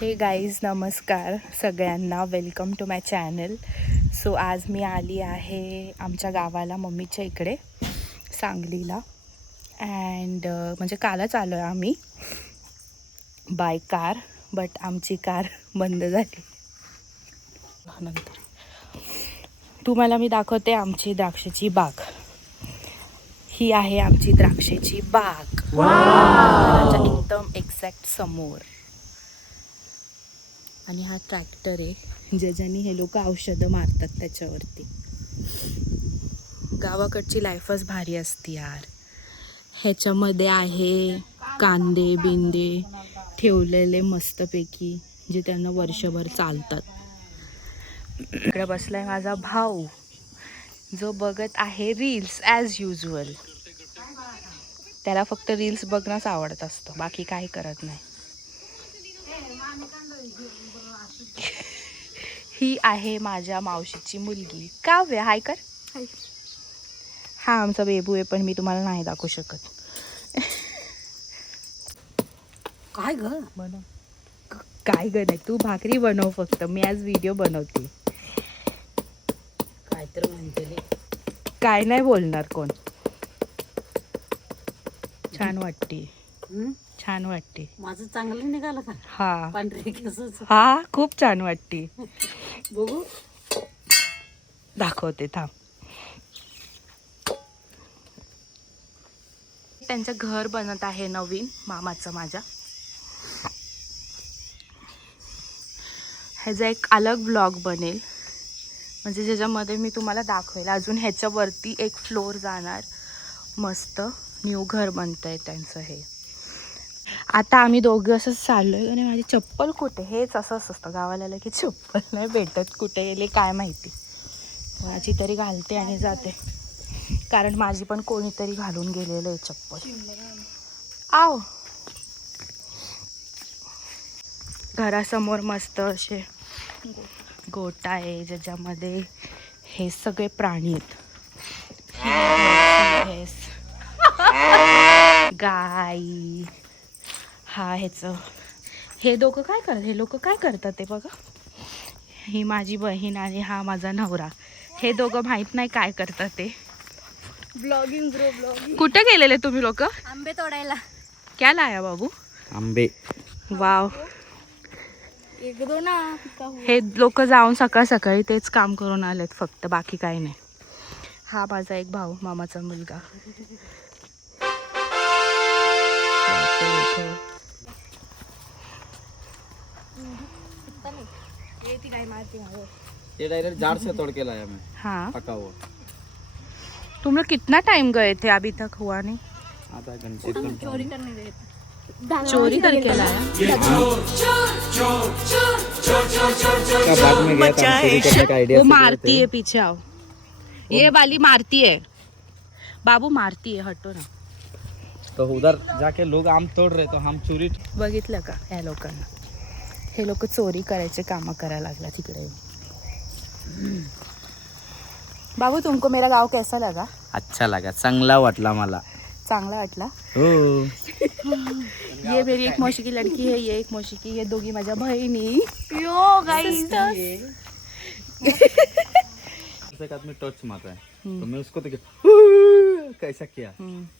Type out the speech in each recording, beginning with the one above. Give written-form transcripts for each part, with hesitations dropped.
हे गाईज नमस्कार सगळ्यांना, welcome to my channel. So आज मी आली आहे आमच्या गावाला, मम्मीच्या इकडे सांगलीला. अँड म्हणजे कालच आलो आहे आम्ही बाय कार, बट आमची कार बंद झाली. नंतर तुम्हाला मी दाखवते आमची द्राक्षाची बाग. ही आहे आमची द्राक्षाची बाग, घराच्या एकदम एक्झॅक्ट समोर. आणि हा ट्रॅक्टर आहे ज्याच्यानी हे लोक औषधं मारतात त्याच्यावरती. गावाकडची लाईफच भारी असते यार. ह्याच्यामध्ये आहे कांदे बिंदे ठेवलेले मस्तपैकी, जे त्यांना वर्षभर चालतात. इकडे बसलाय माझा भाऊ, जो बघत आहे रील्स ॲज युजल. त्याला फक्त रील्स बघणंच आवडत असतं, बाकी काही करत नाही. ही आहे माझ्या मावशीची मुलगी काव्य. हाय कर. हा आमचा बेबू आहे, पण मी तुम्हाला नाही दाखवू शकत. काय ग बनव. काय ग नाही, तू भाकरी बनव फक्त, मी आज व्हिडिओ बनवते. काय तर म्हणते. काय नाही बोलणार कोण. छान वाटते, छान वाटते. माझं चांगलं निघालं का? हा पांढरे केसच. हा खूप छान वाटते. बघू दाखवते थांब. त्यांचं घर बनत आहे नवीन, मामाचं माझ्या. ह्याचा एक अलग ब्लॉग बनेल, म्हणजे ज्याच्यामध्ये मी तुम्हाला दाखवेल. अजून ह्याच्यावरती एक फ्लोर जाणार. मस्त न्यू घर बनतं आहे त्यांचं हे. आता आम्ही दोघं असंच चाललोय. आणि माझी चप्पल कुठे, हेच असंच असतं गावाला आलं की चप्पल नाही भेटत, कुठे गेले काय माहिती. माझी तरी घालते आणि जाते, कारण माझी पण कोणीतरी घालून गेलेलं आहे चप्पल. आव घरासमोर मस्त असे गोठा आहे, ज्याच्यामध्ये हे सगळे प्राणी आहेत. गाई. हा ह्याचं हे दोघं काय करतात, हे लोक काय करतात ते बघा. ही माझी बहीण आणि हा माझा नवरा. हे दोघं माहित नाही काय करतात ते. Blogging bro blogging. कुठे गेलेले तुम्ही लोक? आंबे तोडायला. क्या लाया बाबू? आंबे. वाव. एक दो ना. हे लोक जाऊन सकाळ सकाळी तेच काम करून आलेत फक्त, बाकी काही नाही. हा माझा एक भाऊ, मामाचा मुलगा. ये डायरेक्ट झाड़ से तोड़ के लाया मैं, हाँ, पका हुआ। तुम लोग कितना टाइम गए थे, अभी तक हुआ नहीं? आधा घंटे चोरी करने गए थे. चोरी करके लाया. बाद में गया था, चोरी करने का आइडिया वो मारती है, पीछे आओ. ये वाली मारती है बाबू, मारती है, हटो ना. तो उधर जाके लोग आम तोड़ रहे तो हम चोरी. बघितलं का या लोकांना? हे लोक चोरी करायचे कामं करायला लागला तिकडे. बाबू तुमको मेरा गाव कैसा लगा? अच्छा लगा, चांगला वाटला मला. चांगला वाटला. हो. ये मेरी एक मौसी की लड़की है, ये एक मौसी की, ये दोघी माझ्या बहिणी. Yo guys. एक आदमी टॉर्च मार रहा है, तो मैं उसको देख कैसा किया,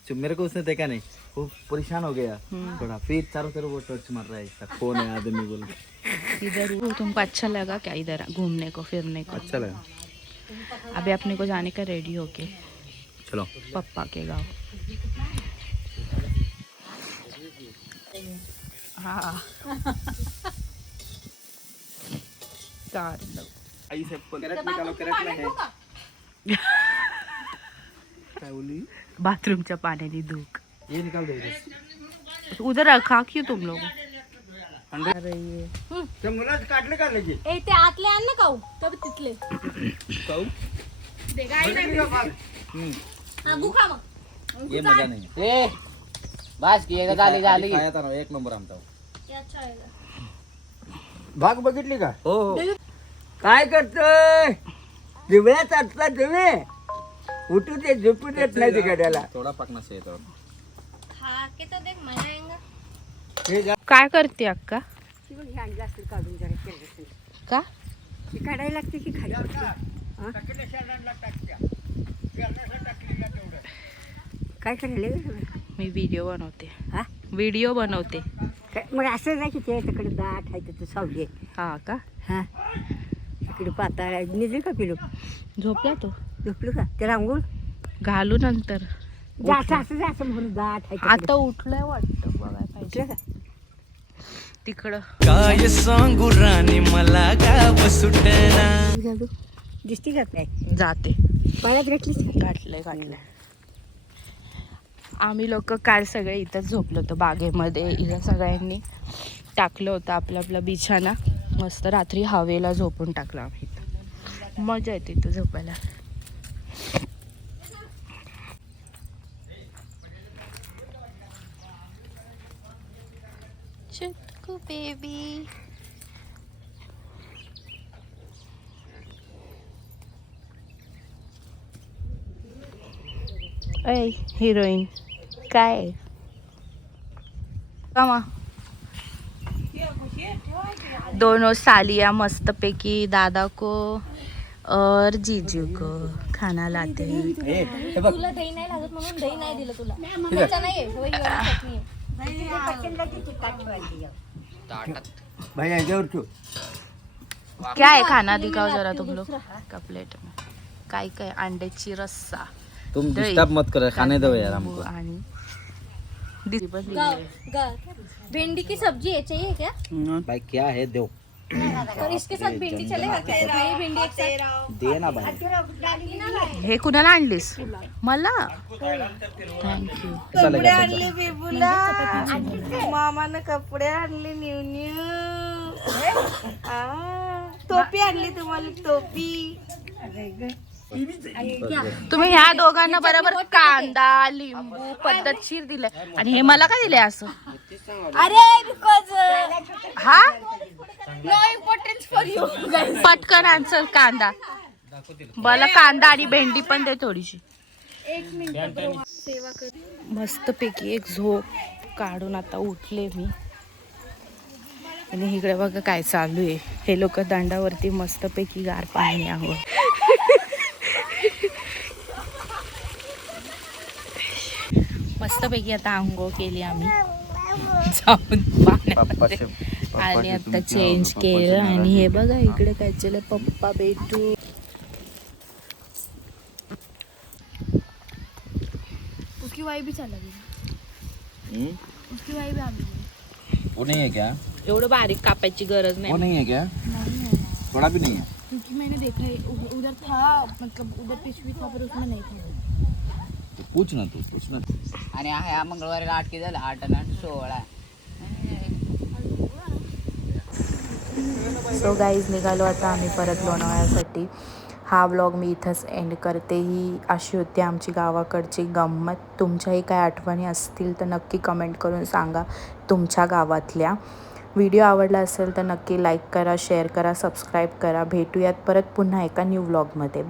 जो मेरे को उसने देखा नहीं, वो परेशान हो गया थोड़ा. फिर चारों तरफ वो टॉर्च मार रहा है, इसका कौन है आदमी बोल के. इधर तुमको अच्छा लगा क्या इधर घूमने को फिरने को? अच्छा लगा. अभी अपने को जाने का रेडी होके चलो पप्पा के गाँव. हाँ ऐसे कैरेट निकालो, कैरेट में है. क्या बोली? बाथरूमच्या पाण्याने धूक. ये निकाल दो इधर. उधर रखा क्यों तुम लोग? काटले का लगे ए ते आतले आण ना काऊ, तब तिथले. काऊ. आगू खा मग. ये मजा नहीं. ए बस की एकदा झाली झाली. खाया था ना, एक नंबर आमचा. ते अच्छा आहे. भाग बघितली का? हो हो. काय करतोय? दिवळ्यात असला तुम्ही उठू दे, झोपू देत नाही तिकडला. थोड़ा पकना चाहिए तो. खा के तो देख, मजा आएगा. हे जा. काय करते अक्का? ती बघ ही आणलं असलं काढून जरा केलं असेल. का ती काढायला लागते की खाली काय करायला ग? मी व्हिडिओ बनवते हा व्हिडिओ बनवते मग असं नाही की ते तिकडे दाट आहे तिथं सावली आहे. हा का हां इकडे पाताळ आहे. निघली का पिलो झोपला तो झोपलं का ते रांगोळ घालू नंतर जायचं असं जायचं म्हणून दाट आहे तिकडे. आता उठलंय वाटतं बघायला पाहिजे उठलं का तिकडं काय सांगू राणी मला गाव सुटना. जाऊ दिसती का नाही जाते पायात घातलीस गाठलंय आम्ही लोक काल सगळे इथंच झोपलो होतो बागेमध्ये. इथं सगळ्यांनी टाकलं होतं आपला आपला बिछाना. मस्त रात्री हवेला झोपून टाकलं आम्ही इथं. मजा येते इथं झोपायला. चुटकू बेबी ऐ हिरोईन काय कामा दोनों सालियाँ मस्त पैकी दादा को और जीजू को खाना लाते हैं. तुला दही नाही लागत म्हणून दही नाही दिलं तुला. त्याचा नाहीये वही वाली चटणी आहे. भैया जोर तू क्या है खाना दिखाओ जरा तुम लोग का प्लेट में. काय काय अंड्याची रस्सा तुम दही. डिस्टर्ब मत करो, खाने दो यार हमको. आणि दी- पण गाव दिली. गाव भेंडी की सब्जी है चाहिए क्या? भाई क्या है दो और इसके साथ भिंडी चलेगा क्या? भाई भिंडी एक साथ दे ना भाई. हे कुणाला आणलीस मला थँक्यू. कपडे आणले मामानं कपडे आणले न्यू न्यू. टोपी आणली तुम्हाला टोपी. तुम्ही ह्या दोघांना बरोबर कांदा लिंबू पद्धतशीर दिलंय आणि हे मला का दिलंय असं. अरे बिकॉज हा नो इम्पॉर्टन्स फॉर यू. पटकन आन्सर कांदा. मला कांदा आणि भेंडी पण दे थोडीशी. मस्त पैकी एक झोप काढून आता उठले मी. आणि इकडे बघा काय चालू आहे. हे लोक दांडावरती मस्त पैकी गार पाणी आंघोळ. मस्त पैकी आता आंघोळ केली आम्ही जाऊन पाण्यामध्ये. आणि आता चेंज केलं आणि हे बघा इकडे काय चाललंय. पप्पा बेटू उसकी वाई भी चला गई. उसकी वाई भी आ गई. वो नहीं है क्या? एवढं बारीक कापायची गरज वो नाही. नहीं है क्या? थोड़ा भी नहीं है. क्योंकि मैंने देखा है उधर था मतलब उधर पिशवी था पर उसमें नहीं था. पूछ ना तू पूछ ना. आणि ह्या मंगळवारी 8 किती झालं 8 आणि 16. सो गाईज निघालो आता आम्ही परत लोणावळ्यासाठी. हा व्लॉग मी इथंच एंड करते. ही अशी होती आमची गावाकडची गंमत. तुमच्याही काय आठवणी असतील तर नक्की कमेंट करून सांगा तुमच्या गावातल्या. व्हिडिओ आवडला असेल तर नक्की लाईक करा, शेअर करा, सबस्क्राईब करा. भेटूयात परत पुन्हा एका न्यू व्लॉगमध्ये.